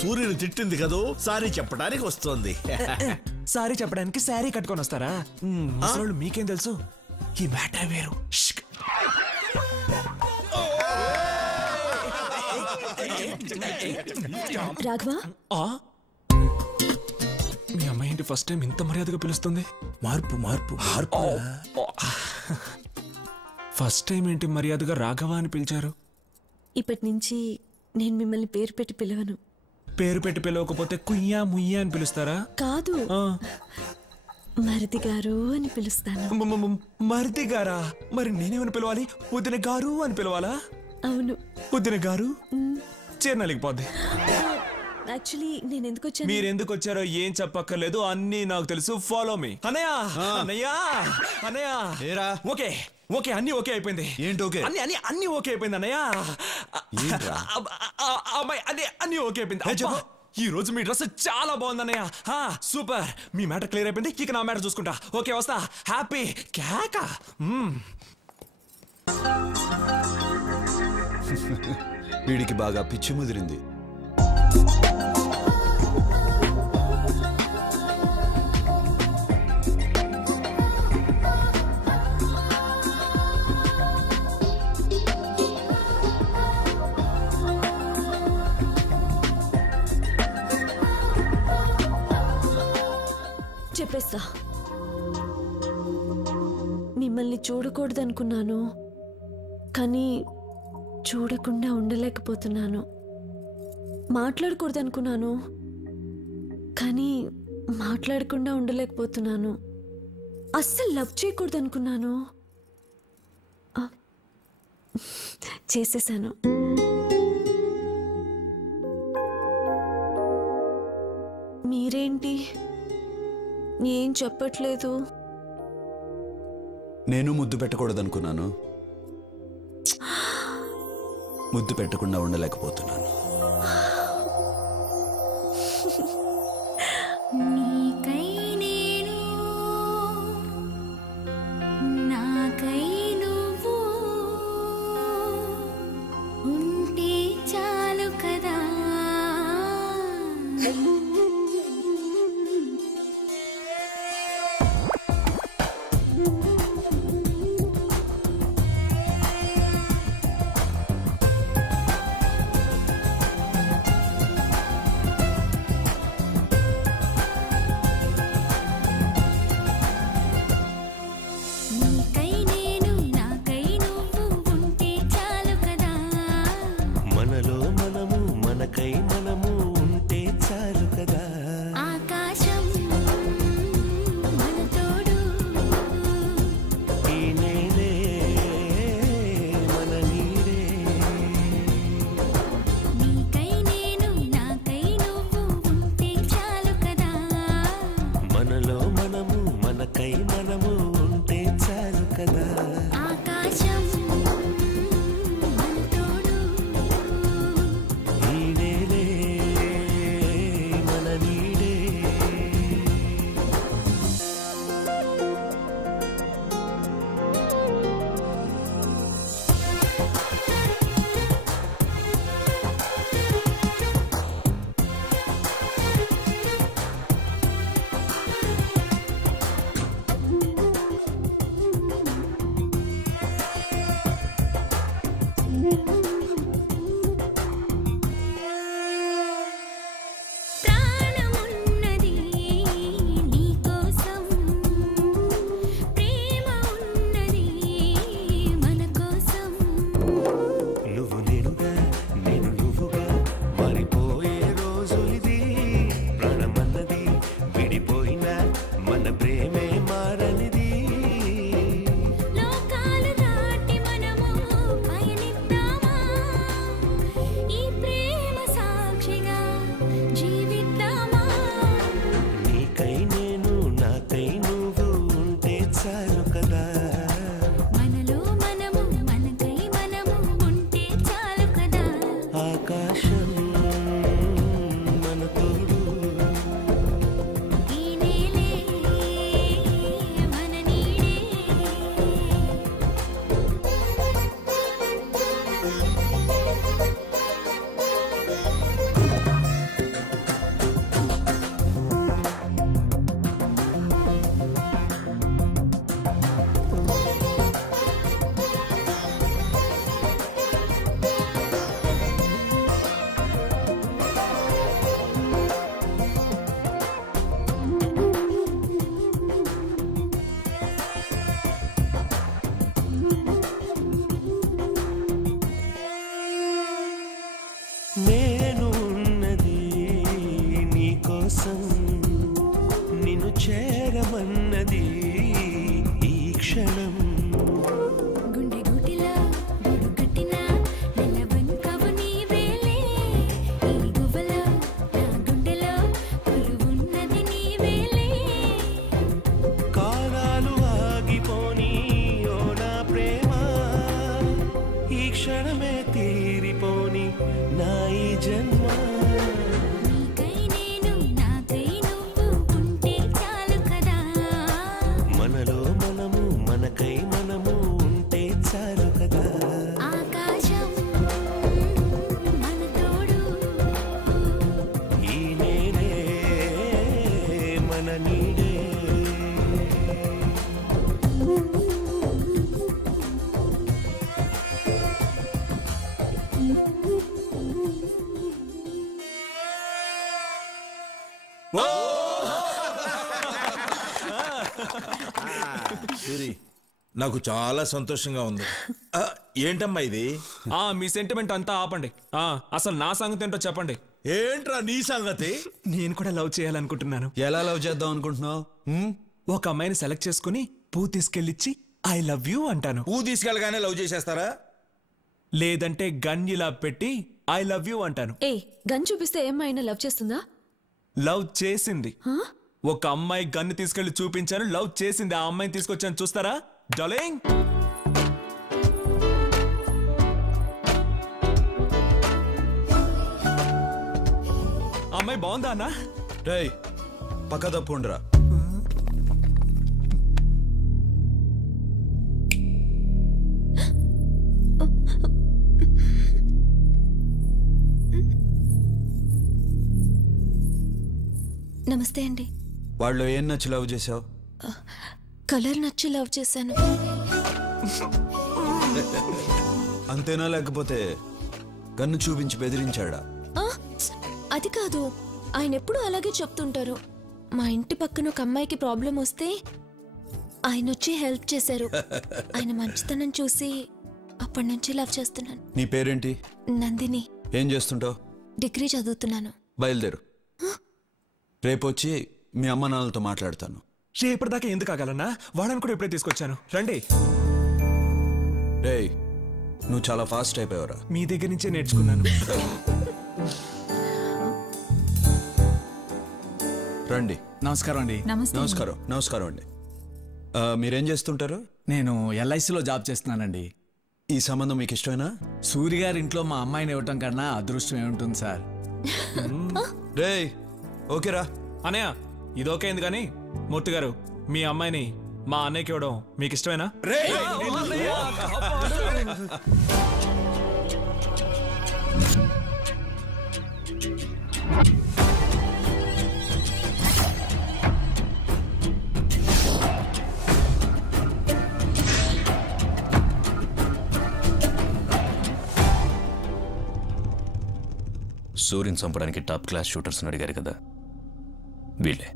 సూర్యుని తిట్టింది కదూ సారీ చెప్పడానికి వస్తోంది. సారీ చెప్పడానికి సారీ కట్టుకొని వస్తారా? అసలు మీకేం తెలుసు? ఈ మ్యాటర్ వేరు. రాఘవ, మీ అమ్మాయి ఏంటి ఫస్ట్ టైం ఇంత మర్యాదగా పిలుస్తుంది? మార్పు మార్పు మార్పు. ఫస్ట్ టైం ఏంటి మర్యాదగా రాఘవ అని పిలిచారు? ఇప్పటి నుంచి నేను మిమ్మల్ని పేరు పెట్టి పిలవను. పేరు పెట్టి పిలవకపోతే కుయ్యా ముయ్యా అని పిలుస్తారా? కాదు, మరిది గారు అని పిలుస్తాను. మరిది గారా? మరి నేనేమని పిలవాలి? వదిన గారు అని పిలవాలా? అవును. వదిన గారు చేరనలేకపోద్ది. యాక్చువల్లీ నేను ఎందుకు వచ్చాను? మీరు ఎందుకు వచ్చారో ఏం చెప్పక్కర్లేదు, అన్నీ నాకు తెలుసు. Follow me. అన్నయ్య అన్నయ్య అన్నయ్య. ఓకే ఓకే, అన్ని ఓకే అయిపోయింది. ఏంటి ఓకే? అన్ని ఓకే అయిపోయింది అన్నయ్య. అమ్మాయి అన్ని ఓకే అయిపోయింది. ఈ రోజు మీ డ్రెస్ చాలా బాగుంది అన్నయ్య. సూపర్. మీ మ్యాటర్ క్లియర్ అయిపోయింది. ఇక నా మ్యాటర్ చూసుకుంటా. ఓకే వస్తా. హ్యాపీ కేక. వీడికి బాగా పిచ్చి ముదిరింది. చెప్పేస్తా. మిమ్మల్ని చూడకూడదనుకున్నాను, కానీ చూడకుండా ఉండలేకపోతున్నాను. మాట్లాడకూడదనుకున్నాను, కానీ మాట్లాడకుండా ఉండలేకపోతున్నాను. అస్సలు లవ్ చేయకూడదనుకున్నాను, చేసేసాను. మీరేంటి ఏం చెప్పట్లేదు? నేను ముద్దు పెట్టకూడదనుకున్నాను, ముద్దు పెట్టకుండా ఉండలేకపోతున్నాను. నీకై నేను, నాకై నువ్వు ఉంటే చాలు కదా. సూరి నాకు చాలా సంతోషంగా ఉంది. ఏంటమ్మా ఇది? మీ సెంటిమెంట్ అంతా ఆపండి. అసలు నా సంగతి ఏంటో చెప్పండి. ఏంట్రా నీ సంగతి? నేను కూడా లవ్ చేయాలనుకుంటున్నాను. ఎలా లవ్ చేద్దాం అనుకుంటున్నావు? ఒక అమ్మాయిని సెలెక్ట్ చేసుకుని పూ తీసుకెళ్ళిచ్చి ఐ లవ్ యూ అంటాను. పూ తీసుకెళ్ళగానే లవ్ చేసేస్తారా? లేదంటే గన్ ఇలా పెట్టి ఐ లవ్ యూ అంటాను. గన్ చూపిస్తే ఏమైనా లవ్ చేస్తుందా? లవ్ చేసింది. ఒక అమ్మాయి గన్ను తీసుకెళ్లి చూపించాను, లవ్ చేసింది. ఆ అమ్మాయిని తీసుకొచ్చాను, చూస్తారా డార్లింగ్? అమ్మాయి బాగుందా అన్నా? రేయ్ పక్క తప్పుండ్రా. నమస్తే అండి. వాళ్ళు ఏం నచ్చి లవ్ చేసావు? కలర్ నచ్చి లవ్ చేశాను. అంతేనా లేకపోతే గన్ను చూపించి బెదిరించాడా? అది కాదు, ఆయన ఎప్పుడు అలాగే చెప్తుంటారు. మా ఇంటి పక్కన ఒక అమ్మాయికి ప్రాబ్లం వస్తే ఆయన వచ్చి హెల్ప్ చేశారు. ఆయన మంచితనం చూసి అప్పటి నుంచి లవ్ చేస్తున్నాను. నీ పేరేంటి? నందిని. ఏం చేస్తుంటావు? డిగ్రీ చదువుతున్నాను. బయలుదేరు. రేపొచ్చి మీ అమ్మ నాన్నలతో మాట్లాడతాను. రేపటిదాకా ఎందుకు ఆగాలన్నా? వాళ్ళని కూడా ఎప్పుడే తీసుకొచ్చాను, రండి. రేయ్ నువ్వు చాలా ఫాస్ట్ అయిపోయావురా. మీ దగ్గర నుంచే నేర్చుకున్నాను. రండి. నమస్కారం అండి. నమస్కారం. నమస్కారం అండి. మీరేం చేస్తుంటారు? నేను ఎల్ఐసిలో జాబ్ చేస్తున్నానండి. ఈ సంబంధం మీకు ఇష్టమేనా? సూర్య గారి ఇంట్లో మా అమ్మాయిని ఇవ్వటం కన్నా అదృష్టం ఏముంటుంది సార్. రేయ్ ఓకేరా అన్నయ్య, ఇది ఓకే అయింది కానీ మూర్తి గారు, మీ అమ్మాయిని మా అన్నయ్యకి ఇవ్వడం మీకు ఇష్టమేనా? సూర్యుని చంపడానికి టాప్ క్లాస్ షూటర్స్ అడిగారు కదా, వీళ్ళే.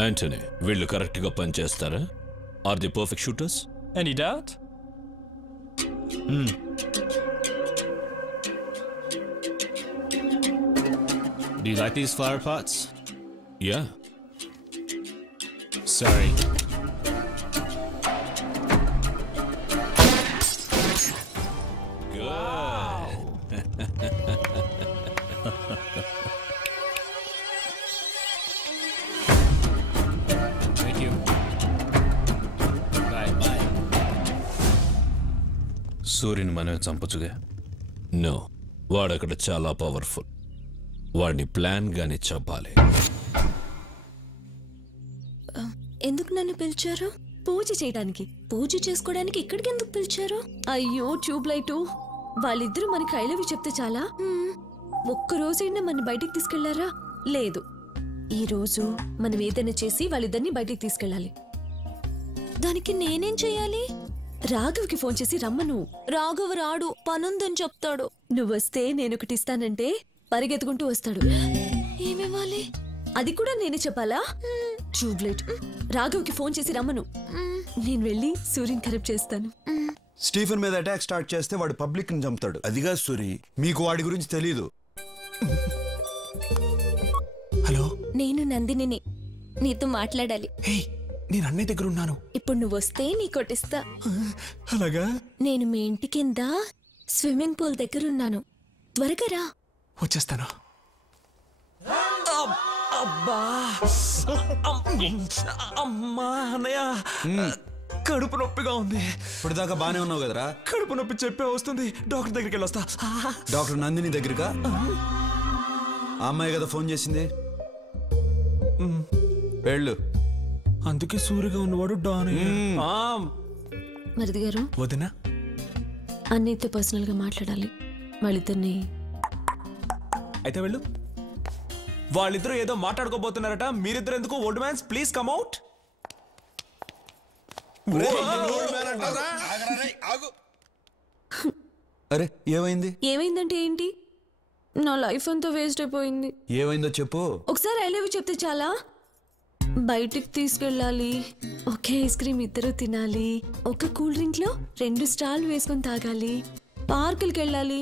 యాంటనీ, వీళ్ళు కరెక్ట్గా పనిచేస్తారా? Are the perfect shooters? Any doubt? Do you like these flower pots? Yeah. Sorry. Thank you. Bye. Bye. సూర్యుని మనమే చంపచ్చుగా? నో, వాడక్కడ చాలా పవర్ఫుల్. వాడిని ప్లాన్ గానే చంపాలి. ఎందుకు నన్ను పిలిచారు? పూజ చేయడానికి. పూజ చేసుకోవడానికి ఇక్కడికి ఎందుకు పిలిచారు? అయ్యో ట్యూబ్ లైటు, వాళ్ళిద్దరూ మనకి ఐ లవ్ యు చెప్తే చాలా. ఒక్కరోజైనా మన బయటికి తీసుకెళ్లారా? లేదు. ఈ రోజు మనం ఏదైనా చేసి వాళ్ళిద్దరిని బయటికి తీసుకెళ్ళాలి. దానికి నేనేం చెయ్యాలి? రాఘవ్కి ఫోన్ చేసి రమ్మను. రాఘవ్ రాడు, పనుందని చెప్తాడు. నువ్వు వస్తే నేనొకటి ఇస్తానంటే పరిగెత్తుకుంటూ వస్తాడు. ఏమివ్వాలి? అది కూడా నేనే చెప్పాలా? ట్యూబ్లైట్. రాఘవ్కి ఫోన్ చేసి రమ్మను. నేను వెళ్ళి సూర్యుని కరెక్ట్ చేస్తాను. స్టీఫెన్ మీద అటాక్ స్టార్ట్ చేస్తే వాడు పబ్లిక్ ని చంపుతాడు. అదిగా సూరి, మీకు వాడి గురించి తెలీదు. హలో, నేను నందినిని. నీతో మాట్లాడాలి. హే, నేను అన్నయ్య దగ్గర ఉన్నాను. ఇప్పుడు నువ్వు వస్తే నీ కొట్టిస్తా. అలాగా? నేను మీ ఇంటి కింద స్విమ్మింగ్ పూల్ దగ్గర ఉన్నాను. త్వరగా రా. వచ్చేస్తాను. అబ్బా, అమ్మా అన్నయ్య, కడుపు నొప్పిగా ఉంది. ఇప్పుడు దాకా బానే ఉన్నావు కదరా? కడుపు నొప్పి చెప్పే వస్తుంది. డాక్టర్ దగ్గరికి వెళ్ళొస్తా. డాక్టర్ నందిని దగ్గరగా? ఆ అమ్మాయి కదా ఫోన్ చేసింది. వెళ్ళు. అందుకే సూరిగా ఉన్నవాడు డాన్. మరిది గారు, వదినా, అన్నయ్యతో పర్సనల్ గా మాట్లాడాలి. వాళ్ళిద్దరిని. అయితే వెళ్ళు. వాళ్ళిద్దరూ ఏదో మాట్లాడుకోబోతున్నారట. మీరిద్దరు ఎందుకు? Old man's please come out. ఆగు. అరే ఏమైంది? ఏమైందంటే ఏంటి? నా లైఫ్ అంతా వేస్ట్ అయిపోయింది. ఏమైందో చెప్పు. ఒకసారి ఐ లవ్ యూ చెప్తే చాలా. బయటికి తీసుకెళ్ళాలి, ఒకే ఐస్ క్రీమ్ ఇద్దరు తినాలి, ఒక కూల్ డ్రింక్ లో 2 స్టార్లు వేసుకొని తాగాలి, పార్కులకి వెళ్ళాలి.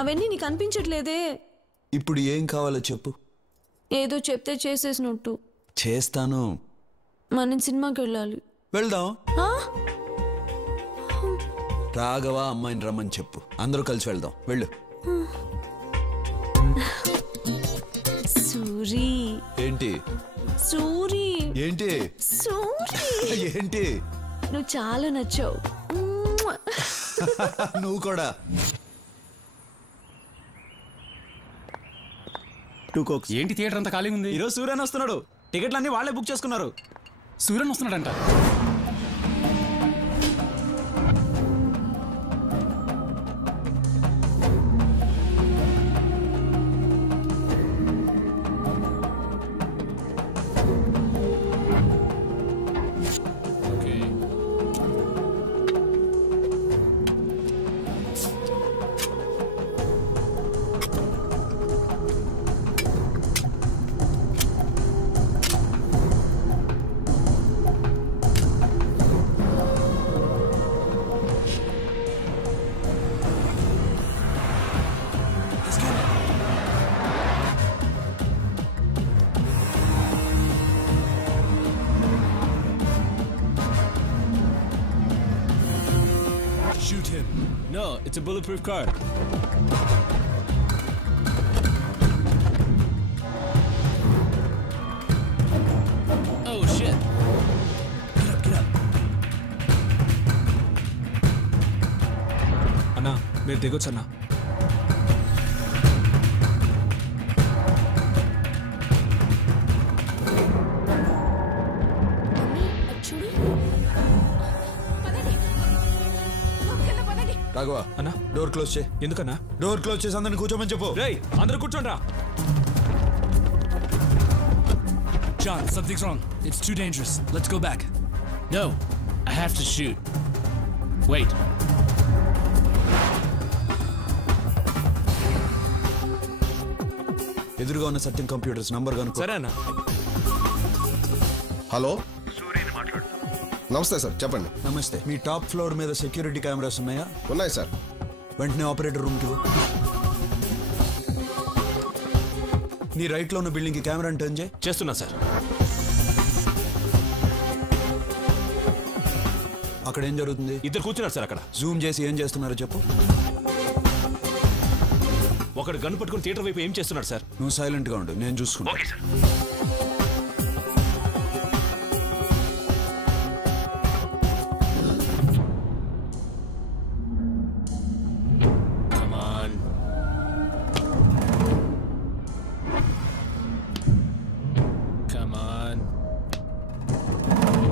అవన్నీ నీకు అనిపించట్లేదే? ఇప్పుడు ఏం కావాలో చెప్పు. ఏదో చెప్తే చేసేసినట్టు. చేస్తాను. మనం సినిమాకి వెళ్ళాలి. వెళ్దాం. ఆ? రాఘవ అమ్మాయిని రమ్మని చెప్పు, అందరూ కలిసి వెళ్దాం. వెళ్ళు. సూరి. ఏంటి? సూరి. ఏంటి? సూరి. ఏంటి? నువ్వు చాలా నచ్చావు. నువ్వు కూడా. 2 Cokes. ఏంటి థియేటర్ అంతా ఖాళీ ఉంది? ఈరోజు సూర్యన్ వస్తున్నాడు. టికెట్లన్నీ వాళ్ళే బుక్ చేసుకున్నారు. Suryan వస్తున్నాడంట. Shoot him. No, it's a bulletproof car. Oh shit. Get up. అన్నా మీరు దిగొచ్చు అన్నా. రాఘవ అన్నా డోర్ క్లోజ్ చేయి. ఎందుకన్నా? డోర్ క్లోజ్ చేసి అందరిని కూర్చోమని చెప్పు. రేయ్ అందరూ కూర్చోండి రా. John, something's wrong. It's too dangerous. Let's go back. No, I have to shoot. Wait. ఎదురుగా ఉన్న సత్యం కంప్యూటర్స్ నంబర్ కనుక్కో. సరే అన్నా. హలో, నమస్తే సార్, చెప్పండి. నమస్తే. మీ టాప్ ఫ్లోర్ మీద సెక్యూరిటీ కెమెరాస్ ఉన్నాయా? ఉన్నాయి సార్. వెంటనే ఆపరేటర్ రూమ్ కి. నీ రైట్ లో ఉన్న బిల్డింగ్ కి కెమెరా టర్న్ చేయి. చేస్తున్నా సార్. అక్కడ ఏం జరుగుతుంది? ఇద్దరు కూర్చున్నారు సార్ అక్కడ. జూమ్ చేసి ఏం చేస్తున్నారో చెప్పు. ఒకడు గన్ను పట్టుకుని థియేటర్ వైపు ఏం చేస్తున్నాడు సార్? నువ్వు సైలెంట్ గా ఉండు, నేను చూసుకుంటా.